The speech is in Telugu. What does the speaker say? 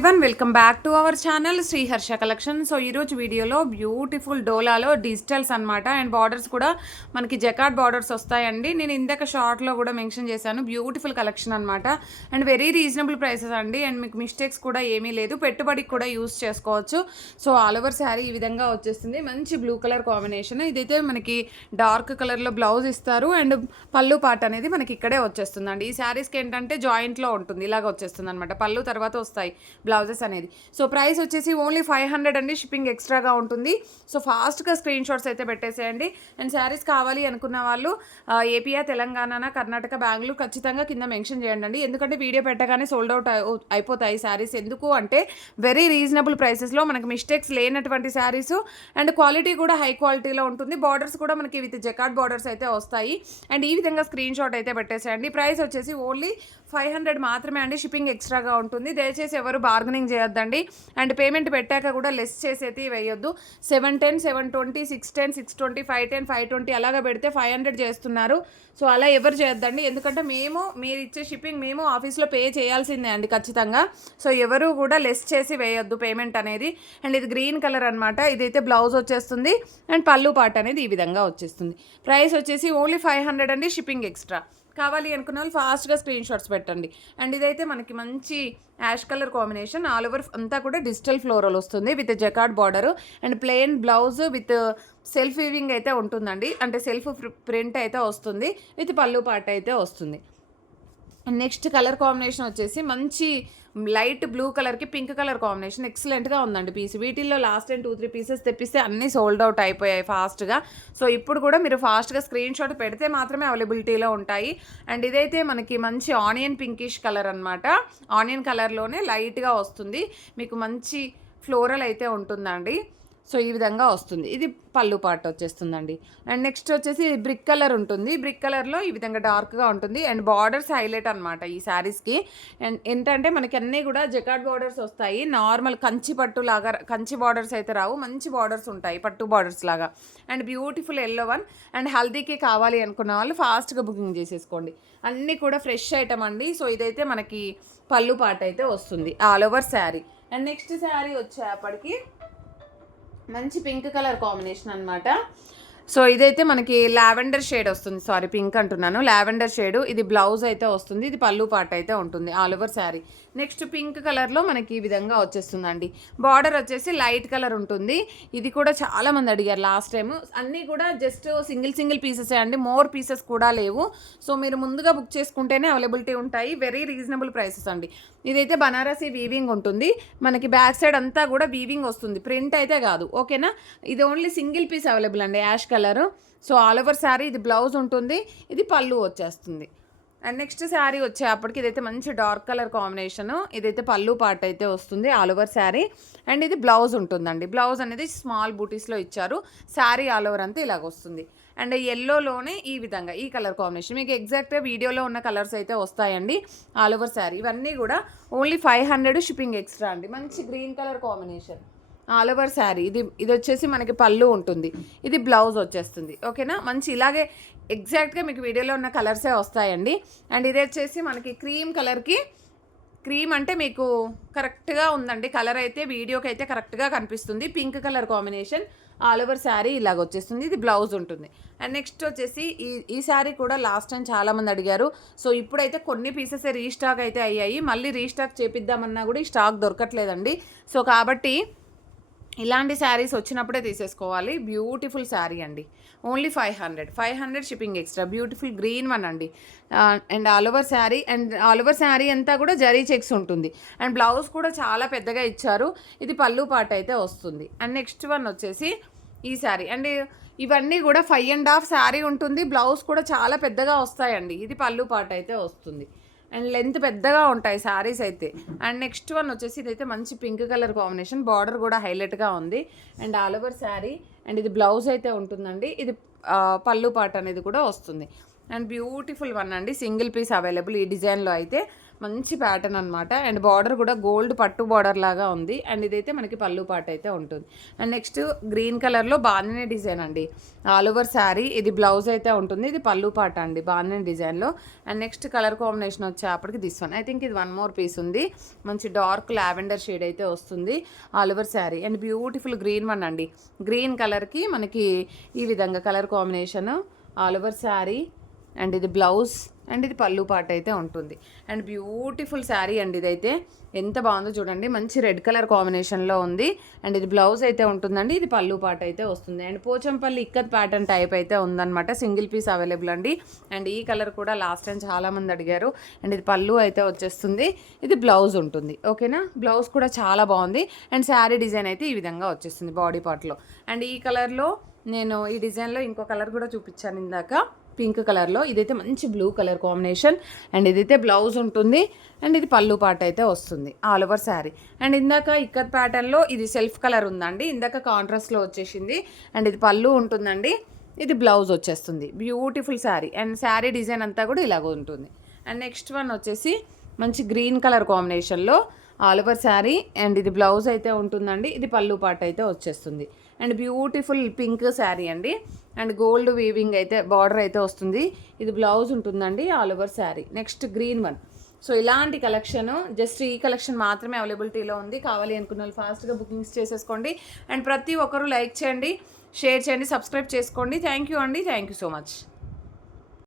Everyone welcome back to our channel Shri Harsha collection. So ఈరోజు వీడియోలో బ్యూటిఫుల్ డోలాలో డిజిటల్స్ అనమాట అండ్ బార్డర్స్ కూడా మనకి జకార్డ్ బార్డర్స్ వస్తాయండి. నేను ఇందాక షార్ట్లో కూడా మెన్షన్ చేశాను. బ్యూటిఫుల్ కలెక్షన్ అనమాట అండ్ వెరీ రీజనబుల్ ప్రైసెస్ అండి. అండ్ మీకు మిస్టేక్స్ కూడా ఏమీ లేదు, పెట్టుబడికి కూడా యూస్ చేసుకోవచ్చు. సో ఆల్ ఓవర్ శారీ ఈ విధంగా వచ్చేస్తుంది. మంచి బ్లూ కలర్ కాంబినేషన్. ఇదైతే మనకి డార్క్ కలర్లో బ్లౌజ్ ఇస్తారు అండ్ పళ్ళు పార్ట్ అనేది మనకి ఇక్కడే వచ్చేస్తుందండి. ఈ శారీస్కి ఏంటంటే జాయింట్లో ఉంటుంది, ఇలాగ వచ్చేస్తుంది అనమాట. పళ్ళు తర్వాత వస్తాయి బ్లౌజెస్ అనేది. సో ప్రైస్ వచ్చేసి ఓన్లీ 500 అండి. షిప్పింగ్ ఎక్స్ట్రాగా ఉంటుంది. సో ఫాస్ట్గా స్క్రీన్ షాట్స్ అయితే పెట్టేసేయండి. అండ్ శారీస్ కావాలి అనుకున్న వాళ్ళు ఏపీఆ, తెలంగాణ, కర్ణాటక, బెంగళూరు ఖచ్చితంగా కింద మెన్షన్ చేయండి అండి. ఎందుకంటే వీడియో పెట్టగానే సోల్డ్ అవుట్ అయిపోతాయి శారీస్. ఎందుకు అంటే వెరీ రీజనబుల్ ప్రైసెస్లో మనకి మిస్టేక్స్ లేనటువంటి శారీస్ అండ్ క్వాలిటీ కూడా హై క్వాలిటీలో ఉంటుంది. బార్డర్స్ కూడా మనకి విత్ జకార్డ్ బార్డర్స్ అయితే వస్తాయి. అండ్ ఈ విధంగా స్క్రీన్ షాట్ అయితే పెట్టేసేయండి. ప్రైస్ వచ్చేసి ఓన్లీ 500 మాత్రమే అండి. షిప్పింగ్ ఎక్స్ట్రాగా ఉంటుంది. దయచేసి ఎవరు బార్గెనింగ్ చేయొద్దండి. అండ్ పేమెంట్ పెట్టాక కూడా లెస్ చేసేది వేయొద్దు. 710, 720, 610, 620, 510, 520 అలాగా పెడితే 500 చేస్తున్నారు. సో అలా ఎవరు చేయొద్దండి. ఎందుకంటే మీరు ఇచ్చే షిప్పింగ్ మేము ఆఫీస్లో పే చేయాల్సిందే అండి ఖచ్చితంగా. సో ఎవరు కూడా లెస్ చేసి వేయొద్దు పేమెంట్ అనేది. అండ్ ఇది గ్రీన్ కలర్ అనమాట. ఇదైతే బ్లౌజ్ వచ్చేస్తుంది అండ్ పళ్ళు పార్ట్ అనేది ఈ విధంగా వచ్చేస్తుంది. ప్రైస్ వచ్చేసి ఓన్లీ 500 అండి. Shipping extra. కావాలి అనుకున్న వాళ్ళు ఫాస్ట్గా స్క్రీన్ షాట్స్ పెట్టండి. అండ్ ఇదైతే మనకి మంచి ash colour combination. All over అంతా కూడా డిజిటల్ ఫ్లోరల్ వస్తుంది with jacquard border and plain blouse with self weaving అయితే ఉంటుందండి. అంటే సెల్ఫ్ ప్రింట్ అయితే వస్తుంది విత్ పళ్ళు పార్ట్ అయితే వస్తుంది. నెక్స్ట్ కలర్ కాంబినేషన్ వచ్చేసి మంచి లైట్ బ్లూ కలర్కి పింక్ కలర్ కాంబినేషన్ ఎక్సలెంట్గా ఉందండి పీస్. వీటిల్లో లాస్ట్ టైం 2-3 పీసెస్ తెప్పిస్తే అన్నీ సోల్డ్ అవుట్ అయిపోయాయి ఫాస్ట్గా. సో ఇప్పుడు కూడా మీరు ఫాస్ట్గా స్క్రీన్ షాట్ పెడితే మాత్రమే అవైలబిలిటీలో ఉంటాయి. అండ్ ఇదైతే మనకి మంచి ఆనియన్ పింకిష్ కలర్ అనమాట. ఆనియన్ కలర్లోనే లైట్గా వస్తుంది. మీకు మంచి ఫ్లోరల్ అయితే ఉంటుందండి. సో ఈ విధంగా వస్తుంది. ఇది పళ్ళు పార్ట్ వచ్చేస్తుందండి. అండ్ నెక్స్ట్ వచ్చేసి బ్రిక్ కలర్ ఉంటుంది. బ్రిక్ కలర్లో ఈ విధంగా డార్క్గా ఉంటుంది అండ్ బార్డర్స్ హైలైట్ అనమాట ఈ శారీస్కి. అండ్ ఏంటంటే మనకి అన్నీ కూడా జకార్డ్ బార్డర్స్ వస్తాయి. నార్మల్ కంచి పట్టు లాగా కంచి బార్డర్స్ అయితే రావు, మంచి బార్డర్స్ ఉంటాయి పట్టు బార్డర్స్ లాగా. And beautiful yellow one. And హల్దీకి కావాలి అనుకున్న వాళ్ళు ఫాస్ట్గా బుకింగ్ చేసేసుకోండి. అన్నీ కూడా ఫ్రెష్ ఐటమ్ అండి. సో ఇదైతే మనకి పళ్ళు పార్ట్ అయితే వస్తుంది all over sari. And next sari వచ్చేప్పటికి మంచి పింక్ కలర్ కాంబినేషన్ అనమాట. సో ఇదైతే మనకి లావెండర్ షేడ్ వస్తుంది. సారీ పింక్ అంటున్నాను, లావెండర్ షేడ్. ఇది బ్లౌజ్ అయితే వస్తుంది. ఇది పళ్ళు పార్ట్ అయితే ఉంటుంది all over sari. Next pink కలర్లో మనకి ఈ విధంగా వచ్చేస్తుందండి. బార్డర్ వచ్చేసి లైట్ కలర్ ఉంటుంది. ఇది కూడా చాలామంది అడిగారు లాస్ట్ టైం. అన్నీ కూడా జస్ట్ సింగిల్ పీసెసే అండి, మోర్ పీసెస్ కూడా లేవు. సో మీరు ముందుగా బుక్ చేసుకుంటేనే అవైలబిలిటీ ఉంటాయి. వెరీ రీజనబుల్ ప్రైసెస్ అండి. ఇదైతే బనారసి వీవింగ్ ఉంటుంది. మనకి బ్యాక్ సైడ్ అంతా కూడా వీవింగ్ వస్తుంది, ప్రింట్ అయితే కాదు. ఓకేనా, ఇది ఓన్లీ సింగిల్ పీస్ అవైలబుల్ అండి, ash colour. So all over sari ఇది బ్లౌజ్ ఉంటుంది, ఇది పళ్ళు వచ్చేస్తుంది. అండ్ నెక్స్ట్ శారీ వచ్చేప్పటికి ఇదైతే మంచి డార్క్ కలర్ కాంబినేషను. ఇదైతే పళ్ళు పార్ట్ అయితే వస్తుంది ఆల్ ఓవర్ శారీ. అండ్ ఇది బ్లౌజ్ ఉంటుందండి. బ్లౌజ్ అనేది స్మాల్ బూటీస్లో ఇచ్చారు. శారీ ఆల్ ఓవర్ అంతా ఇలాగ వస్తుంది. అండ్ ఎల్లోలోనే ఈ విధంగా ఈ కలర్ కాంబినేషన్ మీకు ఎగ్జాక్ట్గా వీడియోలో ఉన్న కలర్స్ అయితే వస్తాయండి ఆల్ ఓవర్ శారీ. ఇవన్నీ కూడా ఓన్లీ 500 షిప్పింగ్ ఎక్స్ట్రా అండి. మంచి green colour combination all over sari. ఇది వచ్చేసి మనకి పళ్ళు ఉంటుంది, ఇది బ్లౌజ్ వచ్చేస్తుంది. ఓకేనా, మంచి ఇలాగే ఎగ్జాక్ట్గా మీకు వీడియోలో ఉన్న కలర్సే వస్తాయండి. అండ్ ఇది వచ్చేసి మనకి క్రీమ్ కలర్కి, క్రీమ్ అంటే మీకు కరెక్ట్గా ఉందండి కలర్ అయితే, వీడియోకి అయితే కరెక్ట్గా కనిపిస్తుంది. Pink colour combination all over sari ఇలాగ వచ్చేస్తుంది. ఇది బ్లౌజ్ ఉంటుంది. అండ్ నెక్స్ట్ వచ్చేసి ఈ శారీ కూడా లాస్ట్ టైం చాలామంది అడిగారు. సో ఇప్పుడైతే కొన్ని పీసెస్ రీస్టాక్ అయితే అయ్యాయి. మళ్ళీ రీస్టాక్ చేపిద్దామన్నా కూడా ఈ స్టాక్ దొరకట్లేదండి. సో కాబట్టి ఇలాంటి శారీస్ వచ్చినప్పుడే తీసేసుకోవాలి. బ్యూటిఫుల్ శారీ అండి. Only 500 shipping extra. Beautiful green one అండి. And all over sari. And all over sari అంతా కూడా జరీ చెక్స్ ఉంటుంది. అండ్ బ్లౌజ్ కూడా చాలా పెద్దగా ఇచ్చారు. ఇది పళ్ళు పార్ట్ అయితే వస్తుంది. అండ్ నెక్స్ట్ వన్ వచ్చేసి ఈ శారీ. అండ్ ఇవన్నీ కూడా 5.5 శారీ ఉంటుంది. బ్లౌజ్ కూడా చాలా పెద్దగా వస్తాయండి. ఇది పళ్ళు పార్ట్ అయితే వస్తుంది. అండ్ లెంత్ పెద్దగా ఉంటాయి శారీస్ అయితే. అండ్ నెక్స్ట్ వన్ వచ్చేసి ఇదైతే మంచి పింక్ కలర్ కాంబినేషన్. బార్డర్ కూడా హైలైట్గా ఉంది. And all over sari. And ఇది బ్లౌజ్ అయితే ఉంటుందండి. ఇది పళ్ళు పార్ట్ అనేది కూడా వస్తుంది. అండ్ బ్యూటిఫుల్ వన్ అండి. సింగిల్ పీస్ అవైలబుల్ ఈ డిజైన్లో అయితే. మంచి ప్యాటర్న్ అనమాట. అండ్ బార్డర్ కూడా గోల్డ్ పట్టు బార్డర్ లాగా ఉంది. అండ్ ఇదైతే మనకి పళ్ళు పాట అయితే ఉంటుంది. అండ్ నెక్స్ట్ గ్రీన్ కలర్లో బాగానే డిజైన్ అండి, ఆల్ ఓవర్ శారీ. ఇది బ్లౌజ్ అయితే ఉంటుంది, ఇది పళ్ళు పాట అండి బాగానే డిజైన్లో. అండ్ నెక్స్ట్ కలర్ కాంబినేషన్ వచ్చేప్పటికి దిస్ వన్. ఐ థింక్ ఇది వన్ మోర్ పీస్ ఉంది. మంచి డార్క్ లావెండర్ షేడ్ అయితే వస్తుంది all over sari. And beautiful green one అండి, గ్రీన్ కలర్కి మనకి ఈ విధంగా colour combination all over sari. And ఇది బ్లౌజ్ అండ్ ఇది పళ్ళు పాట అయితే ఉంటుంది. అండ్ బ్యూటిఫుల్ శారీ అండి, ఇదైతే ఎంత బాగుందో చూడండి, మంచి రెడ్ కలర్ కాంబినేషన్లో ఉంది. అండ్ ఇది బ్లౌజ్ అయితే ఉంటుందండి, ఇది పళ్ళు పాట అయితే వస్తుంది. And Pochampally ikat pattern type అయితే ఉందన్నమాట, సింగిల్ పీస్ అవైలబుల్ అండి. అండ్ ఈ కలర్ కూడా లాస్ట్ టైం చాలామంది అడిగారు. అండ్ ఇది పళ్ళు అయితే వచ్చేస్తుంది, ఇది బ్లౌజ్ ఉంటుంది. ఓకేనా, బ్లౌజ్ కూడా చాలా బాగుంది. అండ్ శారీ డిజైన్ అయితే ఈ విధంగా వచ్చేస్తుంది బాడీ పార్ట్లో. అండ్ ఈ కలర్లో నేను ఈ డిజైన్లో ఇంకో కలర్ కూడా చూపించాను ఇందాక, పింక్ కలర్లో. ఇదైతే మంచి బ్లూ కలర్ కాంబినేషన్. అండ్ ఇదైతే బ్లౌజ్ ఉంటుంది అండ్ ఇది పళ్ళు పాట అయితే వస్తుంది ఆల్ ఓవర్ శారీ. అండ్ ఇందాక ఇక్కత్ ప్యాటర్న్లో ఇది సెల్ఫ్ కలర్ ఉందండి, ఇందాక కాంట్రాస్ట్లో వచ్చేసింది. అండ్ ఇది పళ్ళు ఉంటుందండి, ఇది బ్లౌజ్ వచ్చేస్తుంది. Beautiful sari. And sari design అంతా కూడా ఇలాగ ఉంటుంది. అండ్ నెక్స్ట్ వన్ వచ్చేసి మంచి గ్రీన్ కలర్ కాంబినేషన్లో ఆల్ ఓవర్ శారీ. అండ్ ఇది బ్లౌజ్ అయితే ఉంటుందండి, ఇది పళ్ళు పాట అయితే వచ్చేస్తుంది. అండ్ బ్యూటిఫుల్ పింక్ శారీ అండి. అండ్ గోల్డ్ వీవింగ్ అయితే బార్డర్ అయితే వస్తుంది, ఇది బ్లౌజ్ ఉంటుందండి all over sari. Next green one. So ఇలాంటి కలెక్షన్ జస్ట్ ఈ కలెక్షన్ మాత్రమే అవైలబిలిటీలో ఉంది. కావాలి అనుకున్న వాళ్ళు ఫాస్ట్గా బుకింగ్స్ చేసేసుకోండి. అండ్ ప్రతి ఒక్కరూ లైక్ చేయండి, షేర్ చేయండి, సబ్స్క్రైబ్ చేసుకోండి. థ్యాంక్ యూ అండి, థ్యాంక్ యూ సో మచ్.